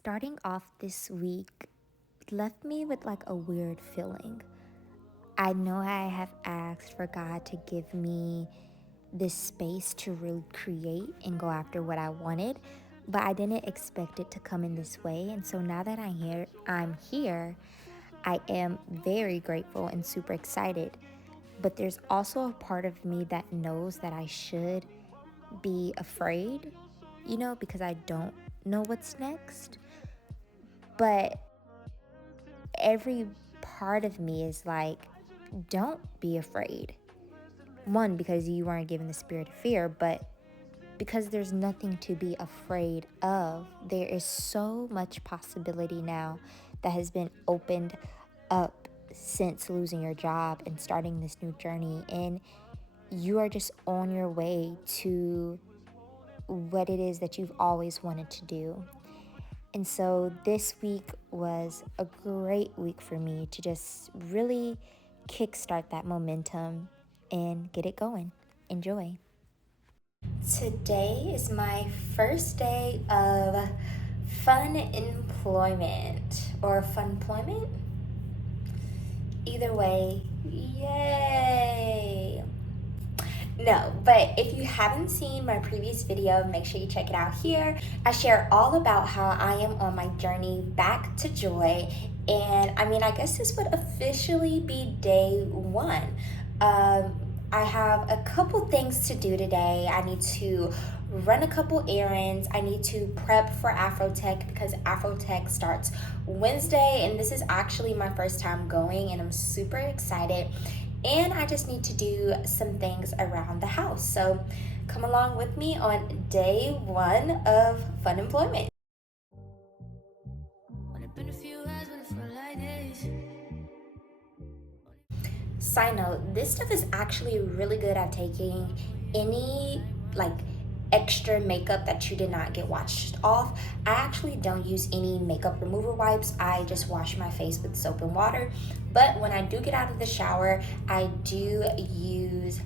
Starting off this week left me with like a weird feeling. I know I have asked for God to give me this space to really create and go after what I wanted, but I didn't expect it to come in this way. And so now that I'm here, I am very grateful and super excited. But there's also a part of me that knows that I should be afraid, because I don't know what's next. But every part of me is like, don't be afraid. One, because you weren't given the spirit of fear, but because there's nothing to be afraid of. There is so much possibility now that has been opened up since losing your job and starting this new journey. And you are just on your way to what it is that you've always wanted to do. And so this week was a great week for me to just really kickstart that momentum and get it going. Enjoy. Today is my first day of fun employment or funployment. Either way, yay! No, but if you haven't seen my previous video, make sure you check it out here. I share all about how I am on my journey back to joy. And I guess this would officially be day one. I have a couple things to do today. I need to run a couple errands. I need to prep for AFROTECH because AFROTECH starts Wednesday, and this is actually my first time going, and I'm super excited. And I just need to do some things around the house. So come along with me on day one of fun employment. Side note, this stuff is actually really good at taking any extra makeup that you did not get washed off. I actually don't use any makeup remover wipes. I just wash my face with soap and water. But when I do get out of the shower, I do use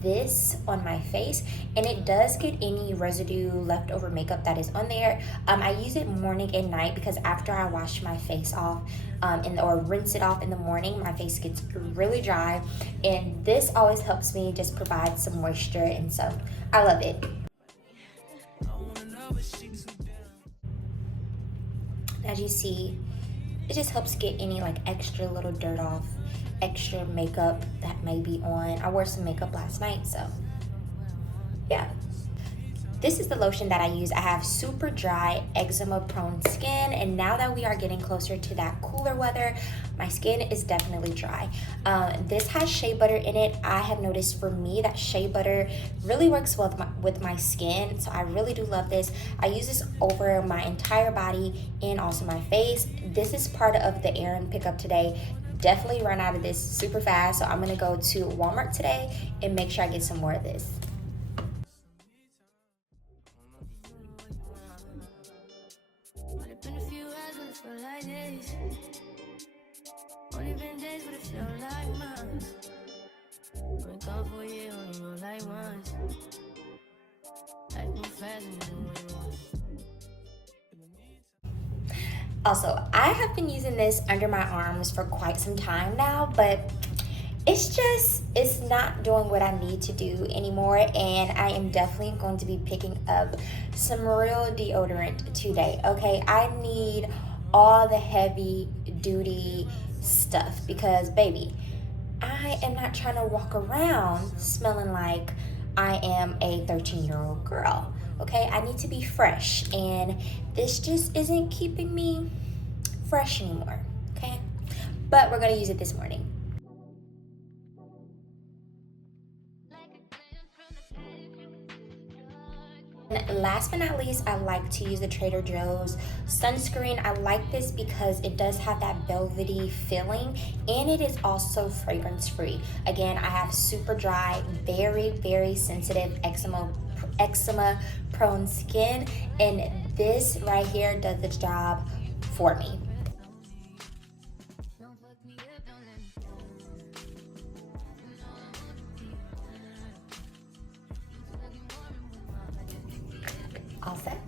this on my face, and it does get any residue leftover makeup that is on there. I use it morning and night because after I wash my face off or rinse it off in the morning, my face gets really dry, and this always helps me just provide some moisture, and so I love it. As you see, it just helps get any extra little dirt off, extra makeup that may be on. I wore some makeup last night, so yeah. This is the lotion that I use. I have super dry, eczema-prone skin, and now that we are getting closer to that cooler weather, my skin is definitely dry. This has shea butter in it. I have noticed for me that shea butter really works well with my skin, so I really do love this. I use this over my entire body and also my face. This is part of the errand pickup today. Definitely run out of this super fast, so I'm gonna go to Walmart today and make sure I get some more of this. Only been days, but it felt like months. Been gone for a year, only know like once. Life move fast and you do what you want. Also, I have been using this under my arms for quite some time now, but it's not doing what I need to do anymore, and I am definitely going to be picking up some real deodorant today, okay? I need all the heavy duty stuff because, baby, I am not trying to walk around smelling like I am a 13-year-old girl, okay? I need to be fresh, and this just isn't keeping me fresh anymore, okay? But we're gonna use it this morning. And last but not least, I like to use the Trader Joe's sunscreen. I like this because it does have that velvety feeling, and it is also fragrance free. Again, I have super dry, very, very sensitive eczema prone skin, and this right here does the job for me. All set?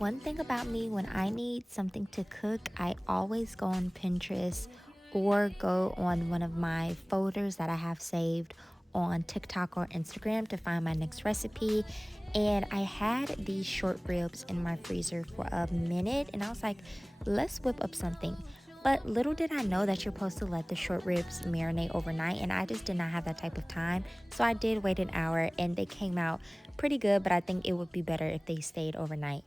One thing about me, when I need something to cook, I always go on Pinterest or go on one of my folders that I have saved on TikTok or Instagram to find my next recipe. And I had these short ribs in my freezer for a minute, and I was like, let's whip up something. But little did I know that you're supposed to let the short ribs marinate overnight, and I just did not have that type of time. So I did wait an hour, and they came out pretty good, but I think it would be better if they stayed overnight.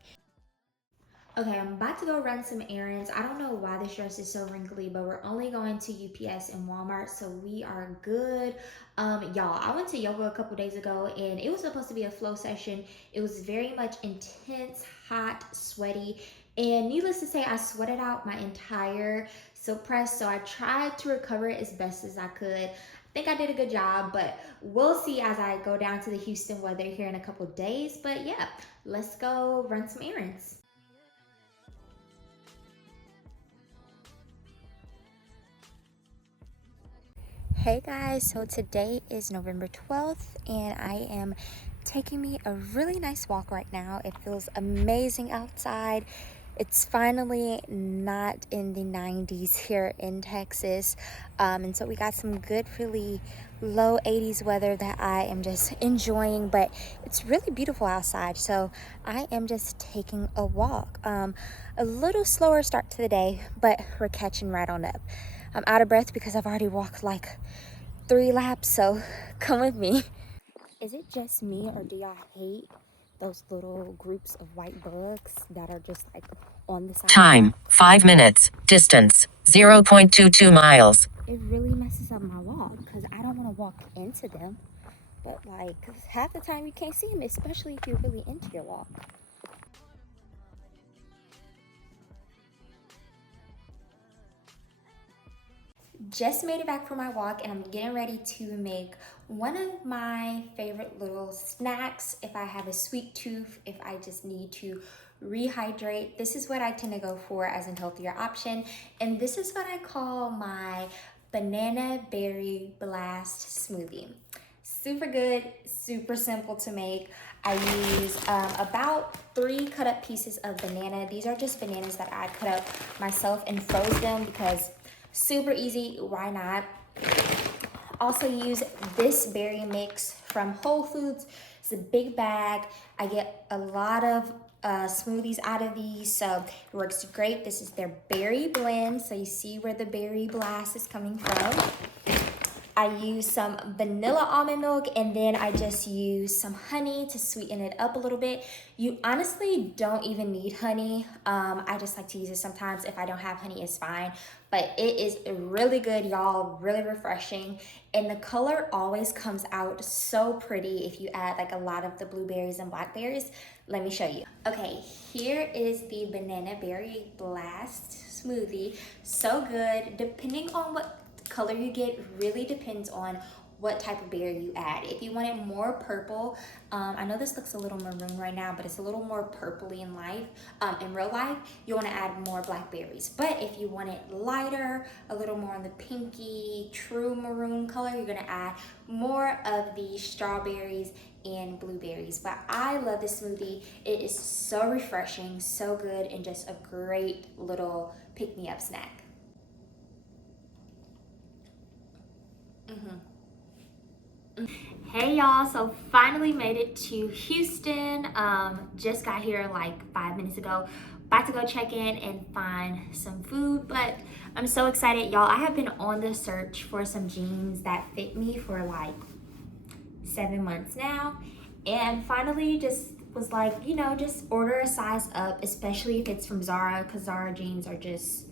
Okay, I'm about to go run some errands. I don't know why this dress is so wrinkly, but we're only going to UPS and Walmart, so we are good. Y'all, I went to yoga a couple days ago, and it was supposed to be a flow session. It was very much intense, hot, sweaty, and needless to say, I sweated out my entire silk press, so I tried to recover it as best as I could. I think I did a good job, but we'll see as I go down to the Houston weather here in a couple days. But yeah, let's go run some errands. Hey guys, so today is November 12th and I am taking me a really nice walk right now. It feels amazing outside. It's finally not in the 90s here in Texas. And so we got some good, really low 80s weather that I am just enjoying, but it's really beautiful outside. So I am just taking a walk. A little slower start to the day, but we're catching right on up. I'm out of breath because I've already walked like 3 laps, so come with me. Is it just me, or do y'all hate those little groups of white bugs that are just like on the side? Time, 5 minutes. Distance, 0.22 miles. It really messes up my walk because I don't want to walk into them. But like half the time you can't see them, especially if you're really into your walk. Just made it back from my walk, and I'm getting ready to make one of my favorite little snacks if I have a sweet tooth, if I just need to rehydrate. This is what I tend to go for as a healthier option, and this is what I call my banana berry blast smoothie. Super good, super simple to make. I use about 3 cut up pieces of banana. These are just bananas that I cut up myself and froze them because super easy, why not? Also use this berry mix from Whole Foods. It's a big bag. I get a lot of smoothies out of these, so it works great. This is their berry blend, so you see where the berry blast is coming from. I use some vanilla almond milk, and then I just use some honey to sweeten it up a little bit. You honestly don't even need honey. I just like to use it sometimes. If I don't have honey, it's fine. But it is really good, y'all, really refreshing. And the color always comes out so pretty if you add like a lot of the blueberries and blackberries. Let me show you. Okay, here is the banana berry blast smoothie. So good. Depending on what color you get really depends on what type of berry you add. If you want it more purple, I know this looks a little maroon right now, but it's a little more purpley in life. In real life, you want to add more blackberries. But if you want it lighter, a little more on the pinky, true maroon color, you're going to add more of the strawberries and blueberries. But I love this smoothie. It is so refreshing, so good, and just a great little pick-me-up snack. Hey y'all, so finally made it to Houston. Just got here like 5 minutes ago. About to go check in and find some food, but I'm so excited, y'all. I have been on the search for some jeans that fit me for like 7 months now, and finally just was like, you know, just order a size up, especially if it's from Zara, because Zara jeans are just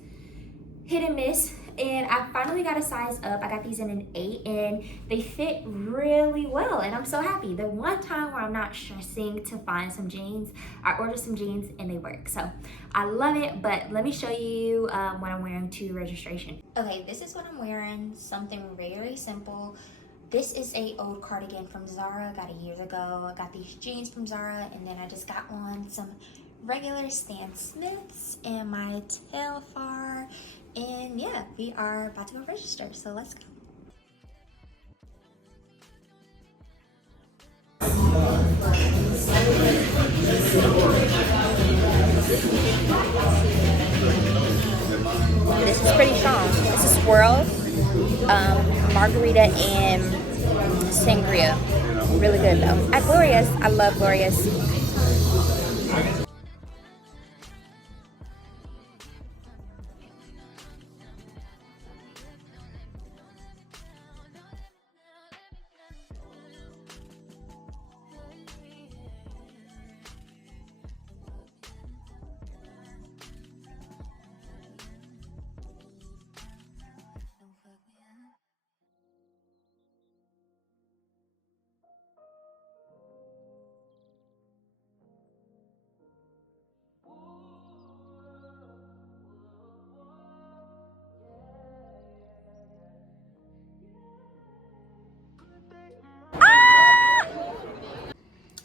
hit and miss. And I finally got a size up. I got these in an 8 and they fit really well, and I'm so happy. The one time where I'm not stressing to find some jeans, I ordered some jeans and they work, so I love it. But let me show you what I'm wearing to registration. Okay, this is what I'm wearing, something very simple. This is a old cardigan from Zara, got it years ago. I got these jeans from Zara, and then I just got on some regular Stan Smiths and my Telfar. And yeah, we are about to go register, so let's go. This is pretty strong. It's a swirl, margarita and sangria. Really good though. At Gloria's, I love Gloria's.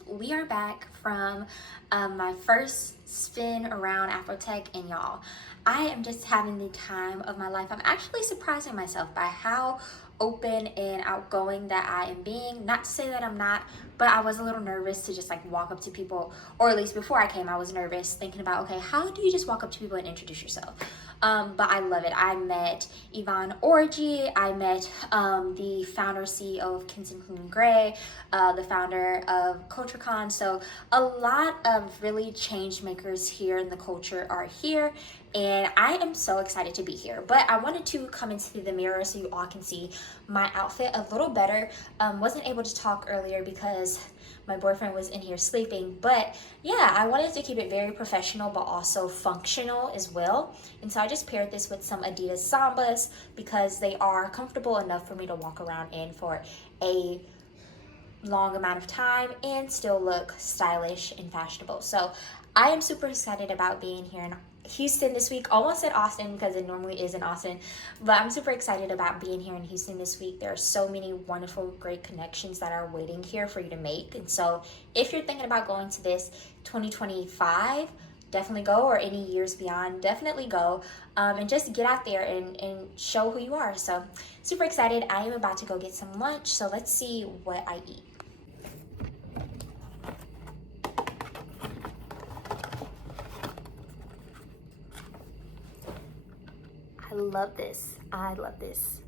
We are back from my first spin around AFROTECH, and y'all, I am just having the time of my life. I'm actually surprising myself by how open and outgoing that I am being. Not to say that I'm not, but I was a little nervous to just like walk up to people, or at least before I came I was nervous thinking about, okay, how do you just walk up to people and introduce yourself? But I love it. I met Yvonne Orgy. I met the founder CEO of Kensington Gray, the founder of CultureCon. So a lot of really change makers here in the culture are here, and I am so excited to be here. But I wanted to come into the mirror so you all can see my outfit a little better. Wasn't able to talk earlier because my boyfriend was in here sleeping, but yeah, I wanted to keep it very professional but also functional as well. And so I just paired this with some Adidas Sambas because they are comfortable enough for me to walk around in for a long amount of time and still look stylish and fashionable. So I am super excited about being here in Houston this week. Almost said Austin because it normally is in Austin, but I'm super excited about being here in Houston this week. There are so many wonderful, great connections that are waiting here for you to make. And so if you're thinking about going to this 2025, definitely go, or any years beyond, definitely go, and just get out there and show who you are. So super excited. I am about to go get some lunch, so let's see what I eat. I love this. I love this.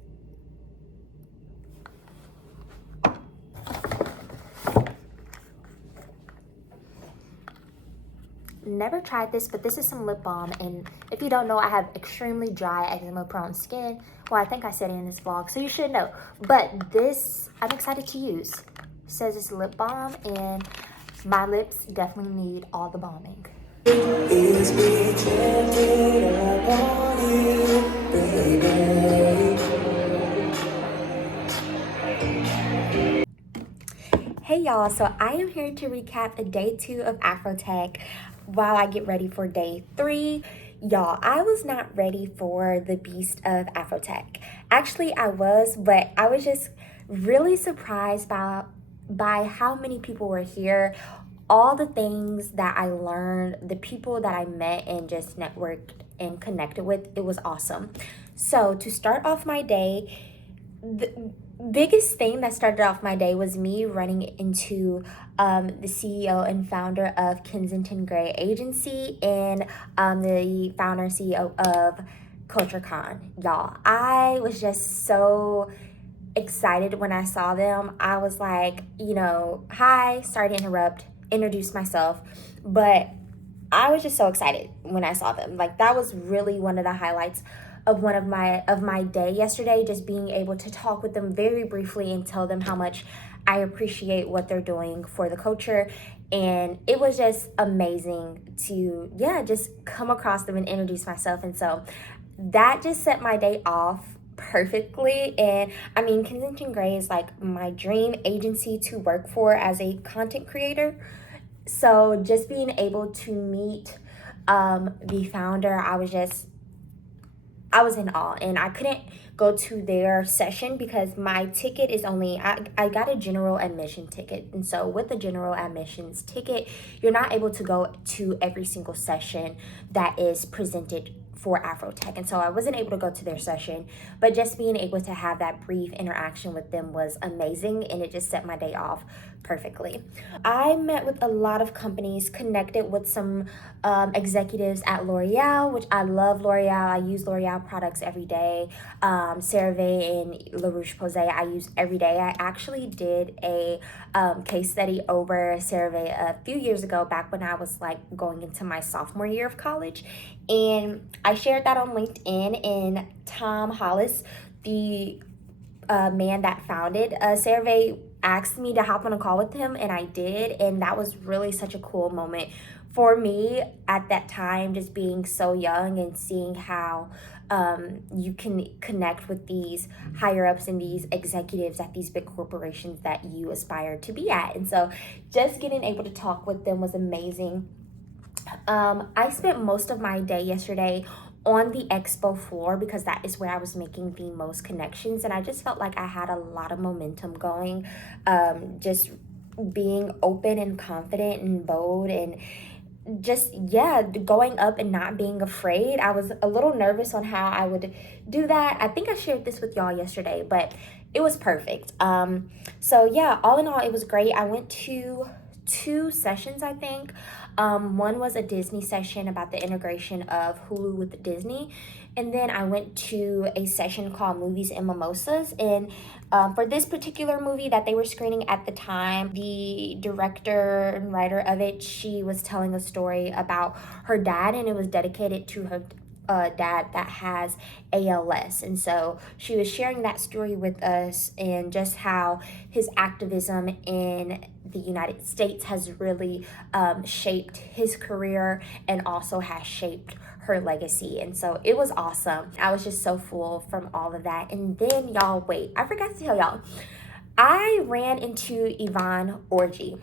Never tried this, but this is some lip balm, and if you don't know, I have extremely dry eczema-prone skin. Well, I think I said it in this vlog, so you should know. But this, I'm excited to use. It says it's lip balm, and my lips definitely need all the balming. Hey y'all, so I am here to recap day 2 of AFROTECH while I get ready for day 3. Y'all, I was not ready for the beast of AFROTECH. Actually, I was, but I was just really surprised by how many people were here, all the things that I learned, the people that I met and just networked and connected with. It was awesome. So to start off my day, the biggest thing that started off my day was me running into the CEO and founder of Kensington Gray Agency and the founder and CEO of CultureCon. Y'all, I was just so excited when I saw them. I was like, hi, sorry to interrupt, introduce myself, but I was just so excited when I saw them. Like, that was really one of the highlights of my day yesterday, just being able to talk with them very briefly and tell them how much I appreciate what they're doing for the culture. And it was just amazing to just come across them and introduce myself. And so that just set my day off perfectly. And I mean, Kensington Gray is like my dream agency to work for as a content creator. So just being able to meet the founder, I was in awe, and I couldn't go to their session because my ticket is only, I got a general admission ticket. And so with the general admissions ticket, you're not able to go to every single session that is presented for AFROTECH. And so I wasn't able to go to their session, but just being able to have that brief interaction with them was amazing, and it just set my day off perfectly. I met with a lot of companies, connected with some executives at L'Oreal, which I love L'Oreal. I use L'Oreal products every day. CeraVe and La Roche-Posay I use every day. I actually did a case study over CeraVe a few years ago, back when I was like going into my sophomore year of college, and I shared that on LinkedIn, and Tom Hollis, the man that founded CeraVe, asked me to hop on a call with him, and I did, and that was really such a cool moment for me at that time, just being so young and seeing how you can connect with these higher ups and these executives at these big corporations that you aspire to be at. And so just getting able to talk with them was amazing. I spent most of my day yesterday on the expo floor because that is where I was making the most connections, and I just felt like I had a lot of momentum going, just being open and confident and bold, and just, yeah, going up and not being afraid. I was a little nervous on how I would do that. I think I shared this with y'all yesterday, but it was perfect. So yeah, all in all, it was great. I went to 2 sessions, I think. One was a Disney session about the integration of Hulu with Disney, and then I went to a session called Movies and Mimosas. And for this particular movie that they were screening at the time, the director and writer of it, she was telling a story about her dad, and it was dedicated to her dad that has ALS. And so she was sharing that story with us, and just how his activism in the United States has really shaped his career, and also has shaped her legacy. And so it was awesome. I was just so full from all of that. And then, y'all, wait, I forgot to tell y'all, I ran into Yvonne Orji.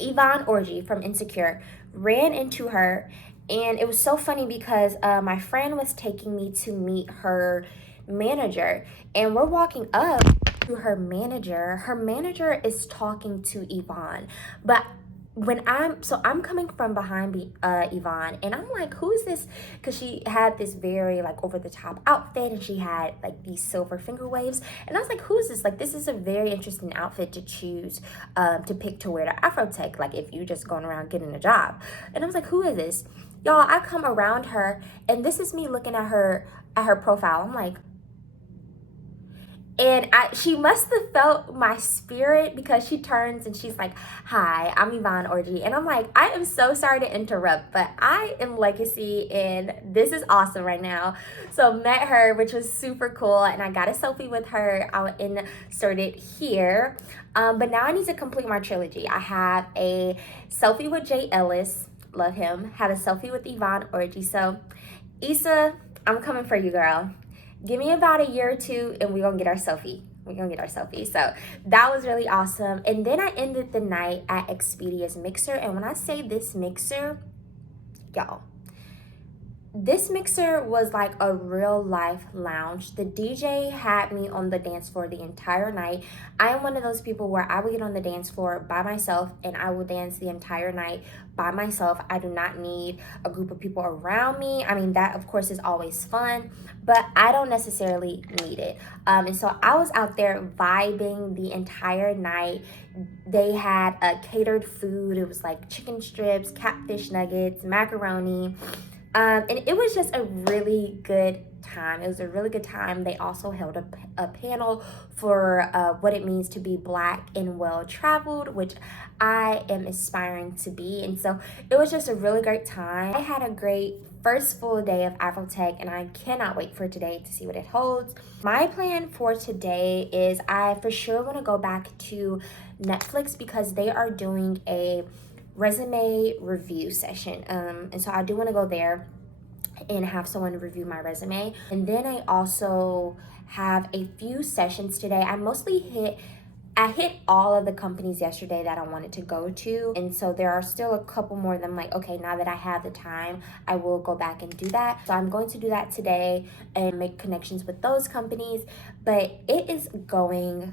Yvonne Orji from Insecure, ran into her, and it was so funny because my friend was taking me to meet her manager, and we're walking up to her manager. Her manager is talking to Yvonne, but I'm coming from behind Yvonne, and I'm like, who is this? Because she had this very like over the top outfit, and she had like these silver finger waves, and I was like, who is this? Like, this is a very interesting outfit to choose to pick to wear to AFROTECH, like if you just going around getting a job. And I was like, who is this? Y'all, I come around her, and this is me looking at her profile. I'm like, and she must have felt my spirit, because she turns and she's like, hi, I'm Yvonne Orji. And I'm like, I am so sorry to interrupt, but I am Legacy, and this is awesome right now. So met her, which was super cool, and I got a selfie with her. I'll insert it here. But now I need to complete my trilogy. I have a selfie with Jay Ellis, love him. Have a selfie with Yvonne Orji. So Issa, I'm coming for you, girl. Give me about a year or 2, and we're gonna get our selfie. So that was really awesome. And then I ended the night at Expedia's Mixer. And when I say this mixer, y'all, this mixer was like a real life lounge. The DJ had me on the dance floor the entire night. I am one of those people where I will get on the dance floor by myself, and I will dance the entire night by myself. I do not need a group of people around me. I mean, that of course is always fun, but I don't necessarily need it. And so I was out there vibing the entire night. They had catered food. It was like chicken strips, catfish nuggets, macaroni. And it was just a really good time. It was a really good time. They also held a panel for what it means to be Black and well-traveled, which I am aspiring to be. And so it was just a really great time. I had a great first full day of AFROTECH, and I cannot wait for today to see what it holds. My plan for today is I for sure want to go back to Netflix, because they are doing a resume review session, and so I do want to go there and have someone review my resume. And then I also have a few sessions today. I hit all of the companies yesterday that I wanted to go to, and so there are still a couple more that I'm like, okay, now that I have the time, I will go back and do that. So I'm going to do that today and make connections with those companies. But it is going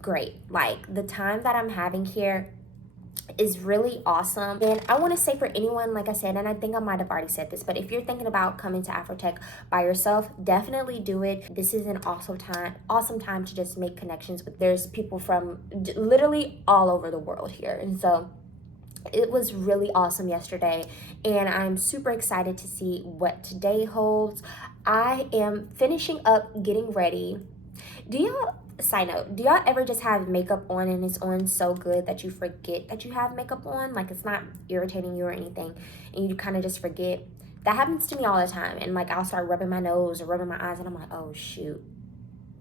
great. Like, the time that I'm having here is really awesome. And I want to say for anyone, like I said, and I think I might have already said this, but if you're thinking about coming to AFROTECH by yourself, definitely do it. This is an awesome time to just make connections with, there's people from literally all over the world here. And so it was really awesome yesterday, and I'm super excited to see what today holds. I am finishing up getting ready. Side note, do y'all ever just have makeup on and it's on so good that you forget that you have makeup on? Like, it's not irritating you or anything, and you kind of just forget? That happens to me all the time. And like, I'll start rubbing my nose or rubbing my eyes, and I'm like, oh shoot,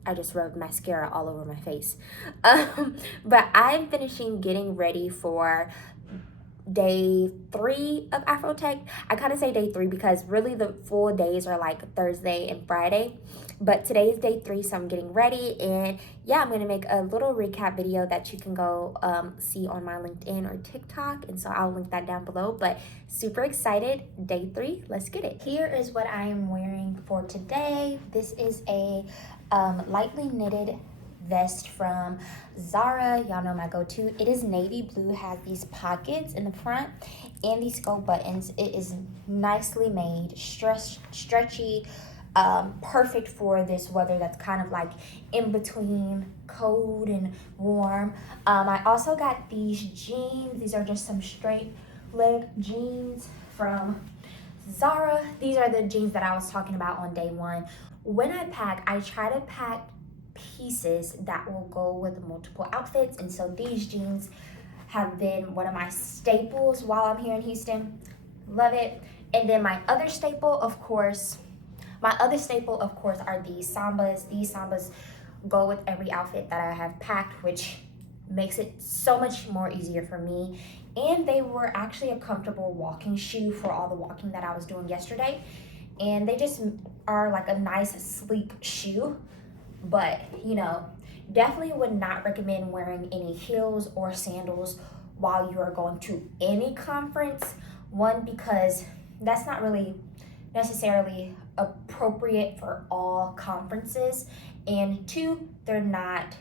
I just rubbed mascara all over my face. But I'm finishing getting ready for day 3 of AFROTECH. I kind of say day 3 because really the full days are like Thursday and Friday, but today is day 3, so I'm getting ready. And yeah, I'm gonna make a little recap video that you can go see on my LinkedIn or TikTok, and so I'll link that down below. But super excited. Day 3, let's get it. Here is what I am wearing for today. This is a lightly knitted vest from Zara. Y'all know my go-to. It is navy blue, has these pockets in the front and these gold buttons. It is nicely made, stretchy, perfect for this weather that's kind of like in between cold and warm. I also got these jeans. These are just some straight leg jeans from Zara. These are the jeans that I was talking about on day 1. When I pack, I try to pack pieces that will go with multiple outfits, and so these jeans have been one of my staples while I'm here in Houston. Love it. And then my other staple, of course, are these Sambas. These Sambas go with every outfit that I have packed, which makes it so much more easier for me. And they were actually a comfortable walking shoe for all the walking that I was doing yesterday. And they just are like a nice sleek shoe. But, you know, definitely would not recommend wearing any heels or sandals while you are going to any conference. 1, because that's not really necessarily appropriate for all conferences. And 2, they're not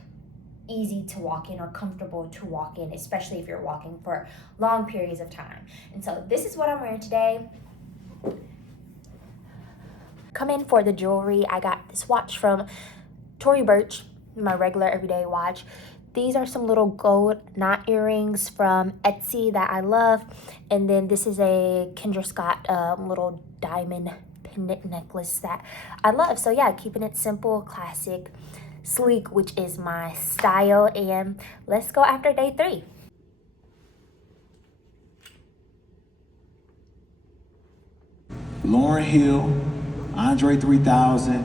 easy to walk in or comfortable to walk in, especially if you're walking for long periods of time. And so this is what I'm wearing today. Come in for the jewelry. I got this watch from Tory Burch, my regular everyday watch. These are some little gold knot earrings from Etsy that I love. And then this is a Kendra Scott little diamond pendant necklace that I love. So yeah, keeping it simple, classic, sleek, which is my style. And let's go after day 3. Lauryn Hill, Andre 3000,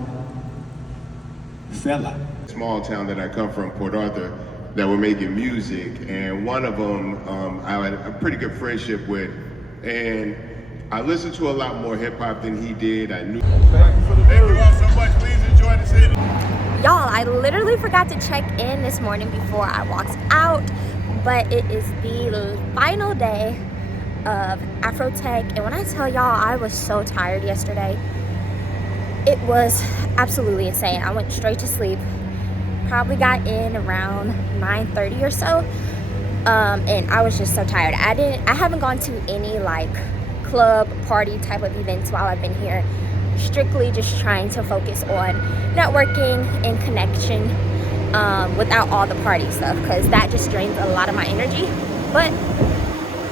Fella. Small town that I come from, Port Arthur, that were making music, and one of them I had a pretty good friendship with, and I listened to a lot more hip hop than he did. I knew. Thank you all so much. Please enjoy the city. Y'all, I literally forgot to check in this morning before I walked out, but it is the final day of AFROTECH, and when I tell y'all I was so tired yesterday, it was absolutely insane. I went straight to sleep, probably got in around 9:30 or so, and I was just so tired. I haven't gone to any like club party type of events while I've been here, strictly just trying to focus on networking and connection without all the party stuff, because that just drains a lot of my energy. But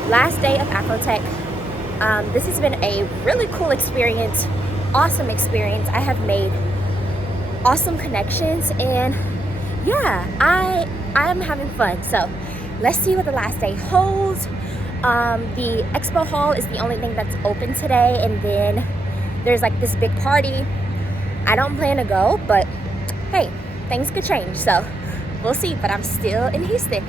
last day of AFROTECH, this has been a really cool experience, awesome experience. I have made awesome connections, and yeah, I am having fun. So let's see what the last day holds. The expo hall is the only thing that's open today, and then there's like this big party. I don't plan to go, but hey, things could change, so we'll see. But I'm still in Houston.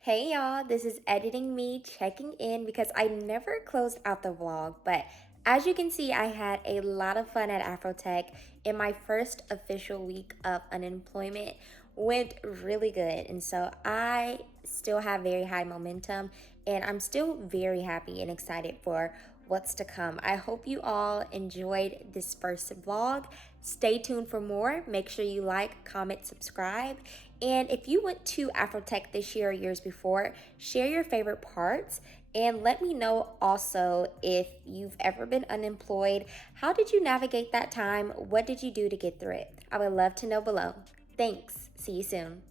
Hey y'all, this is editing me checking in because I never closed out the vlog, but as you can see, I had a lot of fun at AFROTECH. In my first official week of unemployment went really good, and so I still have very high momentum, and I'm still very happy and excited for what's to come. I hope you all enjoyed this first vlog. Stay tuned for more. Make sure you like, comment, subscribe, And if you went to AFROTECH this year or years before, share your favorite parts and let me know also if you've ever been unemployed. How did you navigate that time? What did you do to get through it? I would love to know below. Thanks. See you soon.